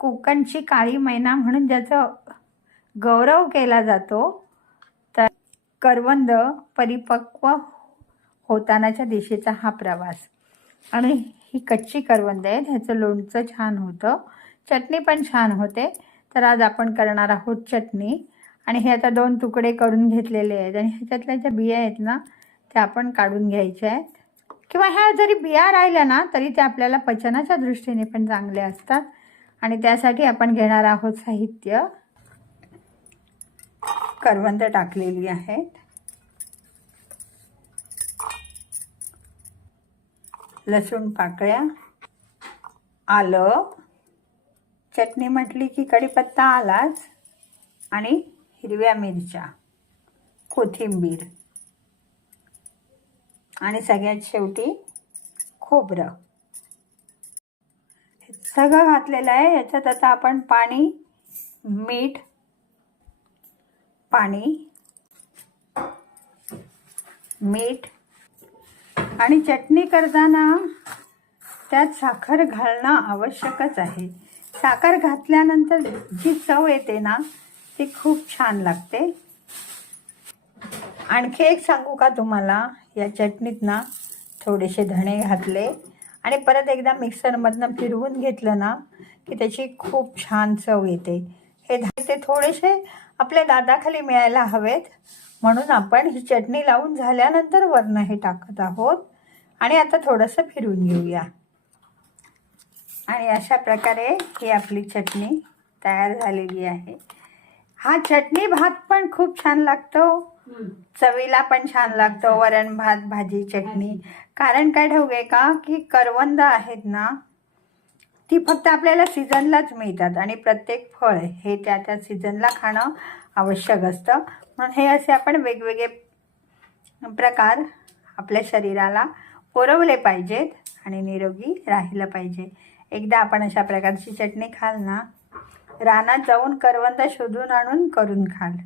कोकणची काळी मैना म्हणून ज्याचा गौरव केला जातो, तर करवंद परिपक्व होतानाच्या दिशेचा हा प्रवास. आणि ही कच्ची करवंद आहे, ह्याचं लोणचं छान होतं, चटणी पण छान होते. तर आज आपण करणार आहोत चटणी. आणि हे आता 2 तुकडे करून घेतलेले आहेत आणि ह्याच्यातल्या ज्या बिया आहेत ना त्या आपण काढून घ्यायच्या आहेत. किंवा ह्या जरी बिया राहिल्या ना तरी त्या आपल्याला पचनाच्या दृष्टीने पण चांगल्या असतात. आणि त्यासाठी आपण घेणार आहोत साहित्य. करवंद टाकलेली आहेत, लसूण पाकळ्या, आलं, चटणी म्हटली की कढीपत्ता आलाच, आणि हिरव्या मिरच्या, कोथिंबीर, आणि सगळ्यात शेवटी खोबरं. सगळं घातलेलं आहे. याच्यात आता आपण पाणी, मीठ, आणि चटणी करताना त्यात साखर घालणं आवश्यकच आहे. साखर घातल्यानंतर जी चव येते ना ती खूप छान लागते. आणखी एक सांगू का तुम्हाला, या चटणीत ना थोडेसे धणे घातले आणि परत एकदा मिक्सरमधनं फिरवून घेतलं ना की त्याची खूप छान चव येते. हे ते थोडेसे आपल्या दाताखाली मिळायला हवेत, म्हणून आपण ही चटणी लावून झाल्यानंतर वरनं हे टाकत आहोत. आणि आता थोडंसं फिरवून घेऊया. आणि अशा प्रकारे ही आपली चटणी तयार झालेली आहे. हा चटणी भात पण खूप छान लागतो, चवीला पण छान लागतो, वरण भात, भाजी, चटणी. कारण काय ठाऊक आहे का की करवंद आहेत ना ती फक्त आपल्याला सीझनलाच मिळतात आणि प्रत्येक फळ हे त्या त्या सीझनला खाणं आवश्यक असतं. म्हणून हे असे आपण वेगवेगळे प्रकार आपल्या शरीराला पुरवले पाहिजेत आणि निरोगी राहिलं पाहिजे. एकदा आपण अशा प्रकारची चटणी खाल ना, रानात जाऊन करवंद शोधून आणून करून खाल,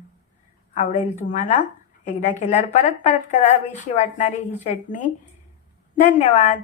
आवडेल तुम्हाला. एकदा केल्यावर परत परत करावीशी वाटणारी ही चटणी. धन्यवाद.